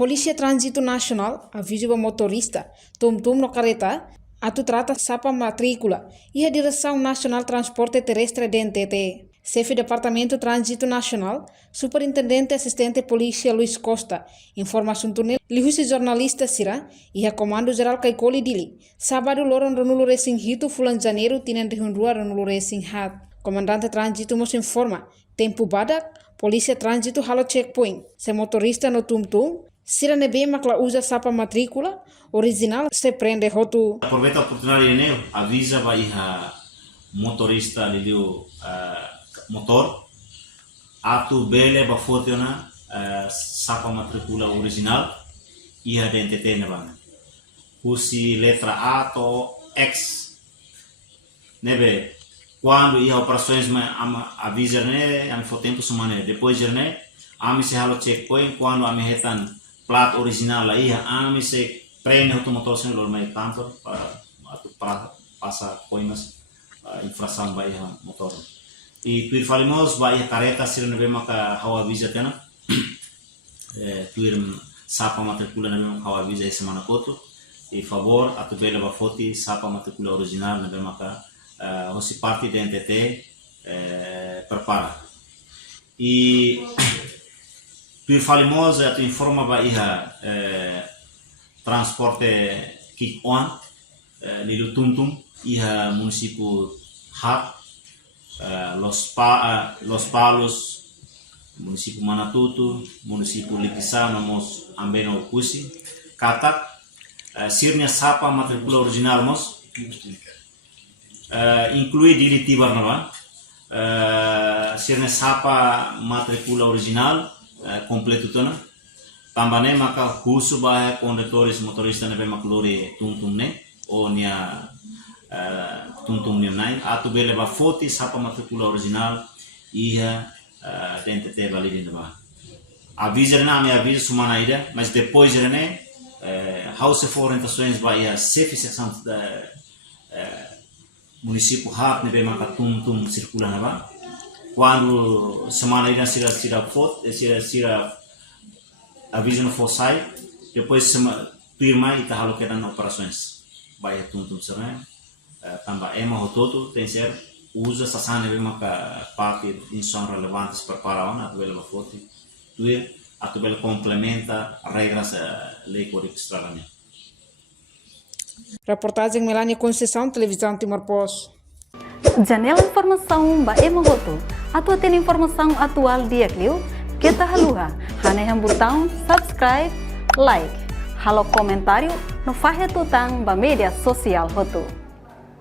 Polícia Trânsito Nacional avisa o motorista tum-tum no careta atu trata sapa matrícula e a Direção Nacional Transporte Terrestre DNTT. Chefe Departamento Trânsito Nacional, Superintendente Assistente Polícia Luiz Costa, informação túnel, lihusi jornalista Sira e a Comando Geral Kaikoli Dili. Sábado loron Ronulo Racing Hito Fulan Janeiro tinan rua Ronulo Racing Hat. Comandante Trânsito nos informa, tempo badak, Polícia Trânsito halo checkpoint. Se motorista no tum-tum, Sira nebe makla usa sapa matrícula original se prende rotu. Aproveita a oportunidade né, avisa vai a motorista ali o motor atu bele ba foto na sapa matrícula original e a DNTT na banda. Usi letra A to X nebe quando ia operações avisa né, ami for tempo semana depois né, ami se halo checkpoint quando ami retan plat original lá ia ami se prende o motor sem lor mai tanto para passar coisas infração vai motor e tuir falimos vai careta sir nebe maka hawa visa tena tuir sapa matrícula nebe maka hawa visa semana koto e favor atu bela ba foti sapa matrícula original nebe maka hosi parte da NTT prepara e tuir falimos tu informa ba iha transporte kick on lilu tum-tum iha município Hat Los Palos município Manatutu município Liquissá namos ambeno Kusi Katak sirnya sapa matrícula original mos inclui dili tibar nava sirnya sapa matrícula original completo tona tambane maka husu ba condutores motorista nebe maklori tum-tum ne o nia tum-tum nia nai atu bele ba foti sapa matrícula original ia DNTT valide ba avisa na me avisa sumana ida mas depois né house for orientações ba ia safe seção da município Hat nebe maka tum-tum circula na ba quando semana ida sira foto sira avisa no fossai depois firma e tá halo na operações vai tum-tum será também ema todo tem ser usa sasane bem maka parte insan relevantes para ona atuela foto tuir atuela complementa regras lei código estralania. Reportagem Melania Conceição, Televisão Timor Post. Janela informação ba Emogoto. Atua tem informação atual dia Clio. Kita haluha. Hane botão subscribe, like. Halo comentário no Fahia Tutang ba media sosial hotu.